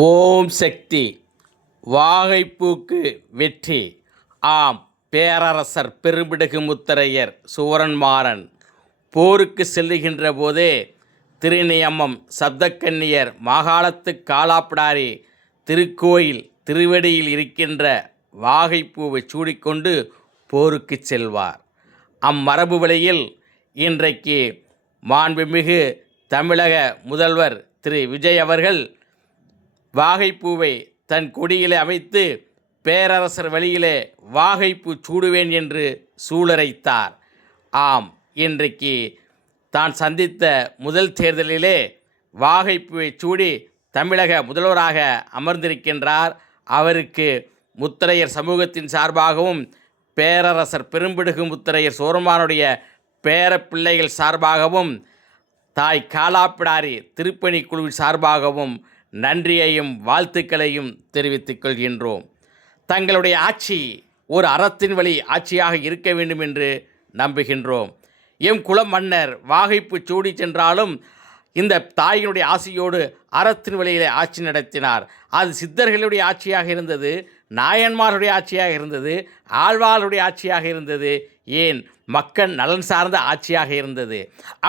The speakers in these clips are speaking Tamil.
ஓம் சக்தி. வாகைப்பூக்கு வெற்றி. ஆம், பேரரசர் பெரும்பிடுகு முத்தரையர் சூரன்மாறன் போருக்கு செல்லுகின்ற போதே திருநியமம் சப்தக்கன்னியர் மாகாளத்து காலாப்பிடாரி திருக்கோயில் திருவடியில் இருக்கின்ற வாகைப்பூவை சூடிக்கொண்டு போருக்கு செல்வார். அம்மரபு வழியில் இன்றைக்கு மாண்புமிகு தமிழக முதல்வர் திரு விஜய் அவர்கள் வாகைப்பூவை தன் கொடியிலே அமைத்து பேரரசர் வழியிலே வாகைப்பூ சூடுவேன் என்று சூளுரைத்தார். ஆம், இன்றைக்கு தான் சந்தித்த முதல் தேர்தலிலே வாகைப்பூவை சூடி தமிழக முதல்வராக அமர்ந்திருக்கின்றார். அவருக்கு முத்தரையர் சமூகத்தின் சார்பாகவும் பேரரசர் பெரும்பிடுகு முத்தரையர் சூரன்மாறனுடைய பேர பிள்ளைகள் சார்பாகவும் தாய் காலாப்பிடாரி திருப்பணி குழுவின் சார்பாகவும் நன்றியையும் வாழ்த்துக்களையும் தெரிவித்துக் கொள்கின்றோம். தங்களுடைய ஆட்சி ஒரு அறத்தின் வழி ஆட்சியாக இருக்க வேண்டும் என்று நம்புகின்றோம். எம் குல மன்னர் வாகைப்பூ சூடி சென்றாலும் இந்த தாயினுடைய ஆசையோடு அறத்தின் வழியிலே ஆட்சி நடத்தினார். அது சித்தர்களுடைய ஆட்சியாக இருந்தது, நாயன்மாருடைய ஆட்சியாக இருந்தது, ஆழ்வாருடைய ஆட்சியாக இருந்தது, ஏன் மக்கள் நலன் சார்ந்த ஆட்சியாக இருந்தது.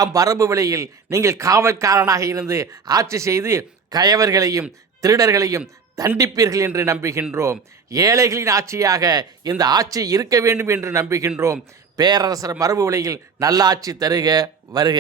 அம்மரபு வழியில் நீங்கள் காவல்காரனாக இருந்து ஆட்சி செய்து கயவர்களையும் திருடர்களையும் தண்டிப்பீர்கள் என்று நம்புகின்றோம். ஏழைகளின் ஆட்சியாக இந்த ஆட்சி இருக்க வேண்டும் என்று நம்புகின்றோம். பேரரசர் மரபு வழியில் நல்லாட்சி தருக வருக.